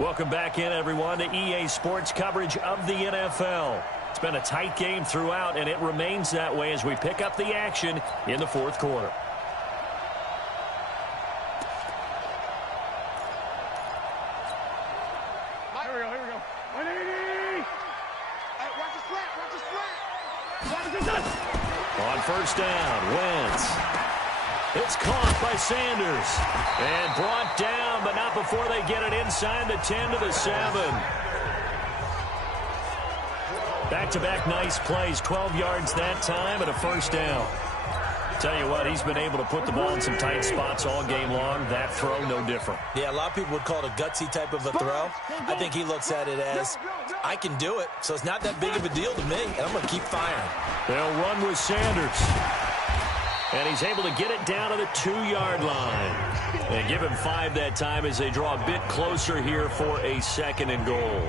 Welcome back in, everyone, to EA Sports coverage of the NFL. It's been a tight game throughout, and it remains that way as we pick up the action in the fourth quarter. Here we go. 180! Watch the slant. On first down, Wentz. It's caught by Sanders. And brought down, but not before they get it inside the 10 to the 7. Back-to-back nice plays, 12 yards that time and a first down. Tell you what, he's been able to put the ball in some tight spots all game long. That throw, no different. Yeah, a lot of people would call it a gutsy type of a throw. I think he looks at it as, I can do it, so it's not that big of a deal to me, and I'm going to keep firing. They'll run with Sanders. And he's able to get it down to the 2-yard line. And give him 5 that time as they draw a bit closer here for a second and goal.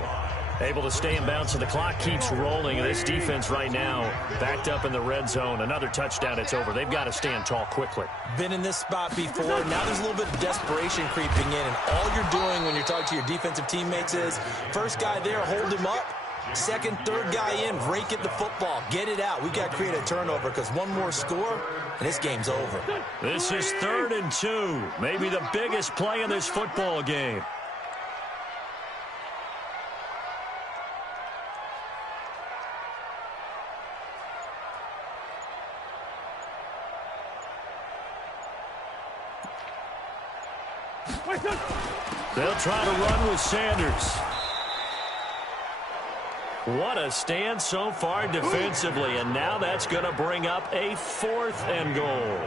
Able to stay in bounds, so the clock keeps rolling. And this defense right now backed up in the red zone. Another touchdown, it's over. They've got to stand tall quickly. Been in this spot before. Now there's a little bit of desperation creeping in. And all you're doing when you're talking to your defensive teammates is, first guy there, hold him up. Second, third guy in, rake at the football. Get it out. We've got to create a turnover because one more score, and this game's over. This is 3rd and 2. Maybe the biggest play in this football game. They'll try to run with Sanders. What a stand so far defensively, and now that's going to bring up a 4th and goal.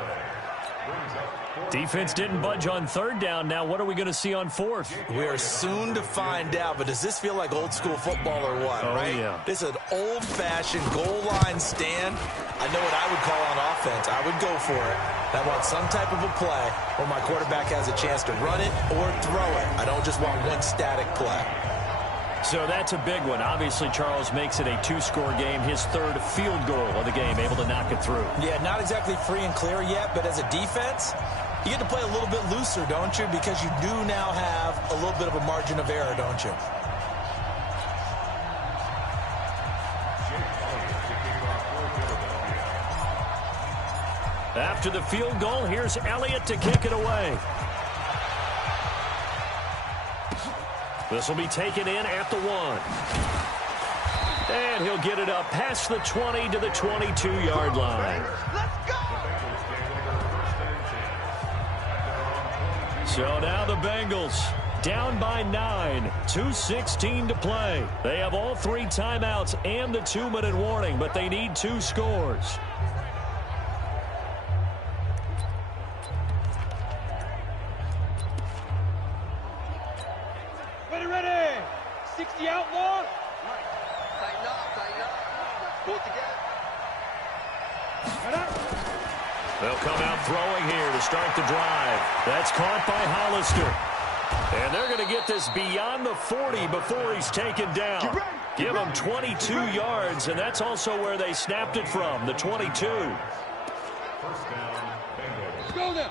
Defense didn't budge on 3rd down. Now what are we going to see on 4th? We are soon to find out, but does this feel like old school football or what, right? Yeah. This is an old-fashioned goal line stand. I know what I would call on offense. I would go for it. I want some type of a play where my quarterback has a chance to run it or throw it. I don't just want one static play. So that's a big one. Obviously, Charles makes it a 2-score game. His 3rd field goal of the game, able to knock it through. Yeah, not exactly free and clear yet, but as a defense, you get to play a little bit looser, don't you? Because you do now have a little bit of a margin of error, don't you? After the field goal, here's Elliott to kick it away. This will be taken in at the 1. And he'll get it up past the 20 to the 22-yard line. So now the Bengals down by 9, 2:16 to play. They have all 3 timeouts and the 2-minute warning, but they need 2 scores. Ready. 60 outlaw. Tighten up. Pull it together. They'll come out throwing here to start the drive. That's caught by Hollister. And they're going to get this beyond the 40 before he's taken down. Give him 22 yards, and that's also where they snapped it from, the 22. Go now.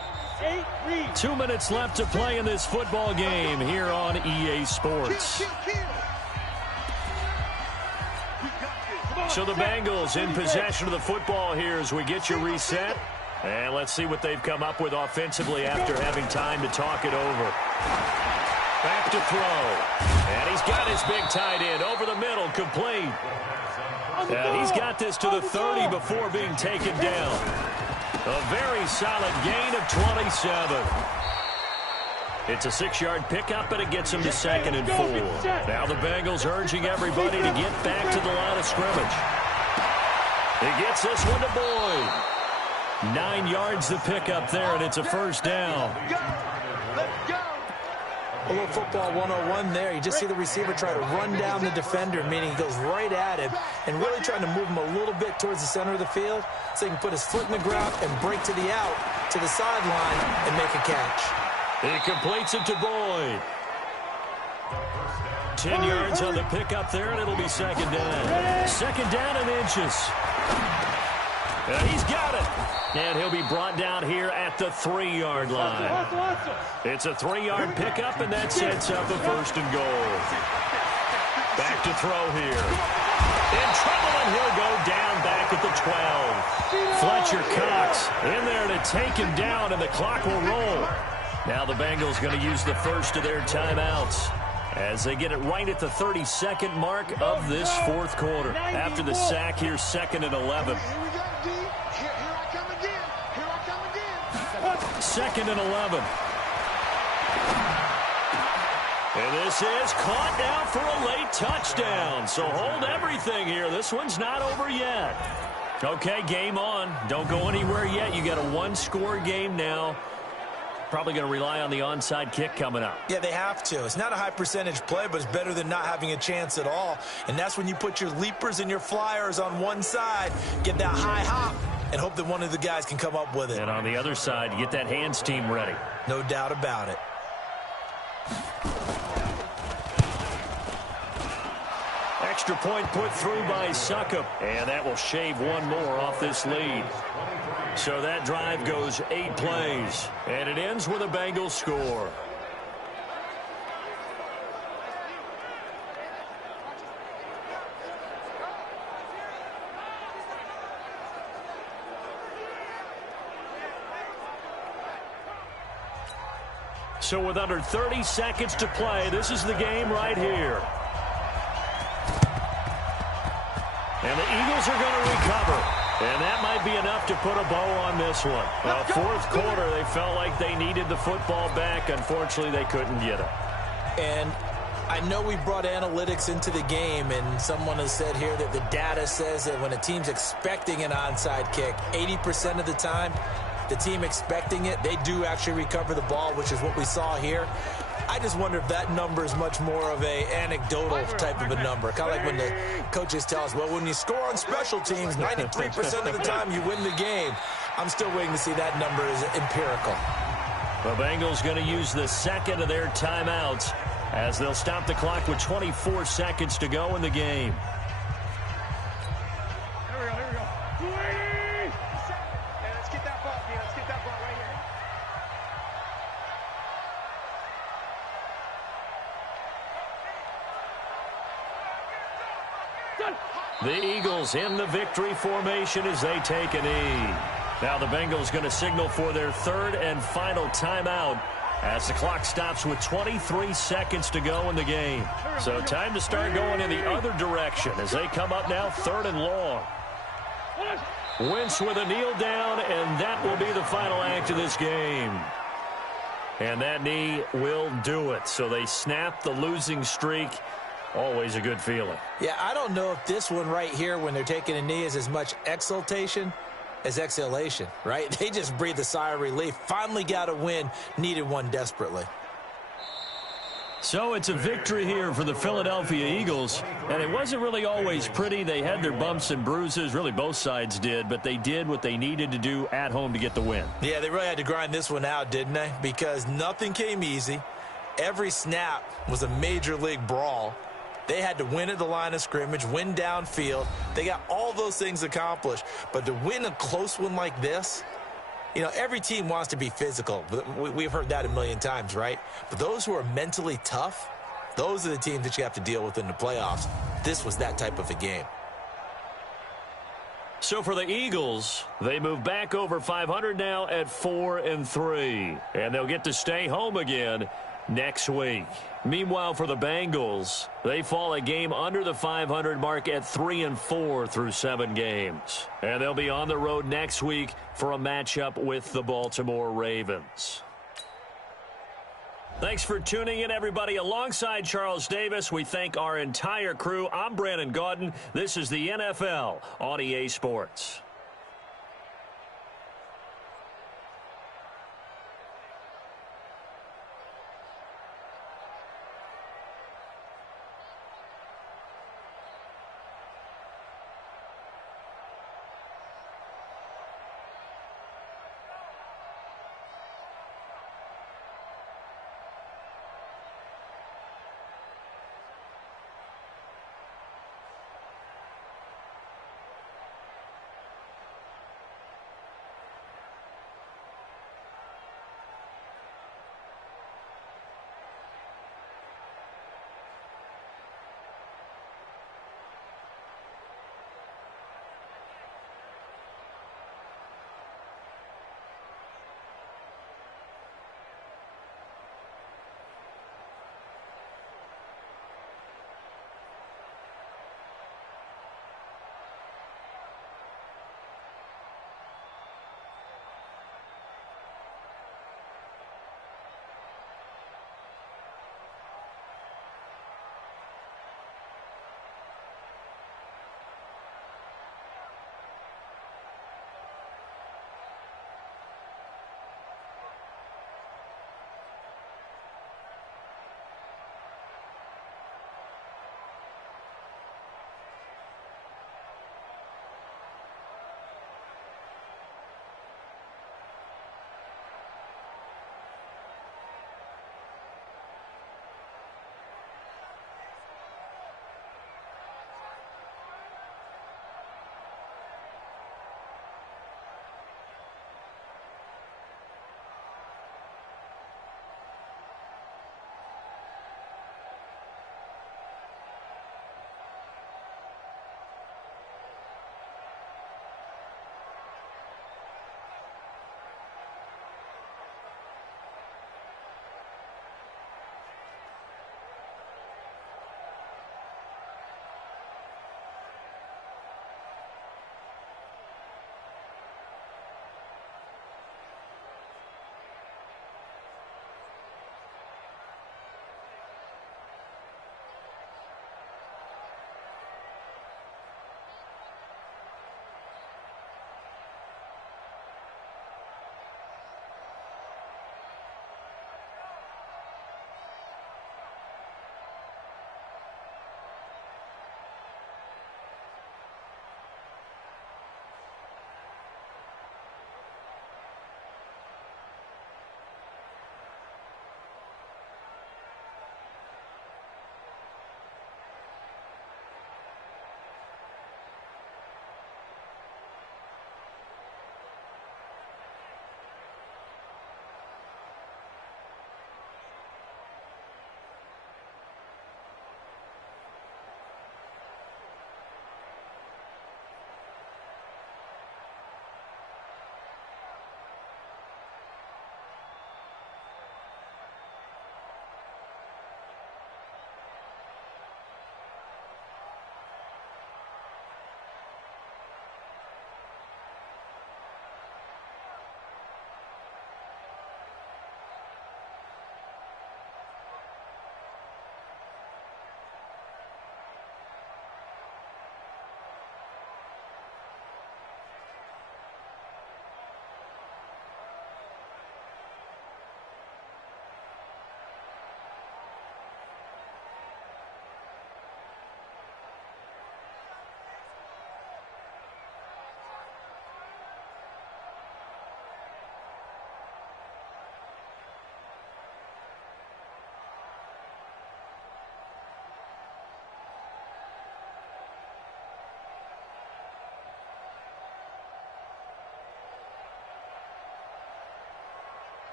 2 minutes left to play in this football game here on EA Sports. So the Bengals in possession of the football here as we get you reset. And let's see what they've come up with offensively after having time to talk it over. Back to throw. And he's got his big tight end over the middle, complete. And he's got this to the 30 before being taken down. A very solid gain of 27. It's a 6-yard pickup, and it gets him to 2nd and 4. Now the Bengals urging everybody to get back to the line of scrimmage. He gets this one to Boyd. 9 yards the pickup there, and it's a first down. A little football 101 there. You just see the receiver try to run down the defender, meaning he goes right at him and really trying to move him a little bit towards the center of the field so he can put his foot in the ground and break to the out, to the sideline, and make a catch. He completes it to Boyd. 10 yards on the pickup there, and it'll be 2nd down. 2nd down and inches. And he's got it. And he'll be brought down here at the the 3-yard line. It's a 3-yard pickup, and that sets up a 1st and goal. Back to throw here. In trouble, and he'll go down back at the 12. Fletcher Cox in there to take him down, and the clock will roll. Now the Bengals going to use the first of their timeouts as they get it right at the 32nd mark of this 4th quarter. After the sack here, 2nd and 11. 2nd and 11. And this is caught now for a late touchdown. So hold everything here. This one's not over yet. Okay, game on. Don't go anywhere yet. You got a 1-score game now. Probably going to rely on the onside kick coming up. Yeah, they have to. It's not a high percentage play, but it's better than not having a chance at all. And that's when you put your leapers and your flyers on one side, get that high hop, and hope that one of the guys can come up with it. And on the other side, you get that hands team ready. No doubt about it. Extra point put through by Succop, and that will shave one more off this lead. So that drive goes 8 plays, and it ends with a Bengals score. So with under 30 seconds to play, this is the game right here. And the Eagles are going to recover. And that might be enough to put a bow on this one. 4th quarter, they felt like they needed the football back. Unfortunately, they couldn't get it. And I know we brought analytics into the game, and someone has said here that the data says that when a team's expecting an onside kick, 80% of the time, the team expecting it, they do actually recover the ball, which is what we saw here. I just wonder if that number is much more of a anecdotal type of a number. Kind of like when the coaches tell us, well, when you score on special teams, 93% of the time you win the game. I'm still waiting to see that number is empirical. The Bengals going to use the 2nd of their timeouts as they'll stop the clock with 24 seconds to go in the game. Here we go. 280! Let's get that ball, Let's get that ball right here. The Eagles in the victory formation as they take a knee. Now the Bengals going to signal for their 3rd and final timeout as the clock stops with 23 seconds to go in the game. So time to start going in the other direction as they come up now 3rd and long. Wentz with a kneel down, and that will be the final act of this game. And that knee will do it. So they snap the losing streak. Always a good feeling. Yeah, I don't know if this one right here when they're taking a knee is as much exultation as exhalation, right? They just breathed a sigh of relief. Finally got a win, needed one desperately. So it's a victory here for the Philadelphia Eagles, and it wasn't really always pretty. They had their bumps and bruises, really both sides did, but they did what they needed to do at home to get the win. Yeah, they really had to grind this one out, didn't they? Because nothing came easy. Every snap was a major league brawl. They had to win at the line of scrimmage, win downfield. They got all those things accomplished. But to win a close one like this, you know, every team wants to be physical. We've heard that a million times, right? But those who are mentally tough, those are the teams that you have to deal with in the playoffs. This was that type of a game. So for the Eagles, they move back over 500 now at 4-3. And they'll get to stay home again next week. Meanwhile, for the Bengals, they fall a game under the 500 mark at 3-4 through 7 games. And they'll be on the road next week for a matchup with the Baltimore Ravens. Thanks for tuning in, everybody. Alongside Charles Davis, we thank our entire crew. I'm Brandon Gaudin. This is the NFL on EA Sports.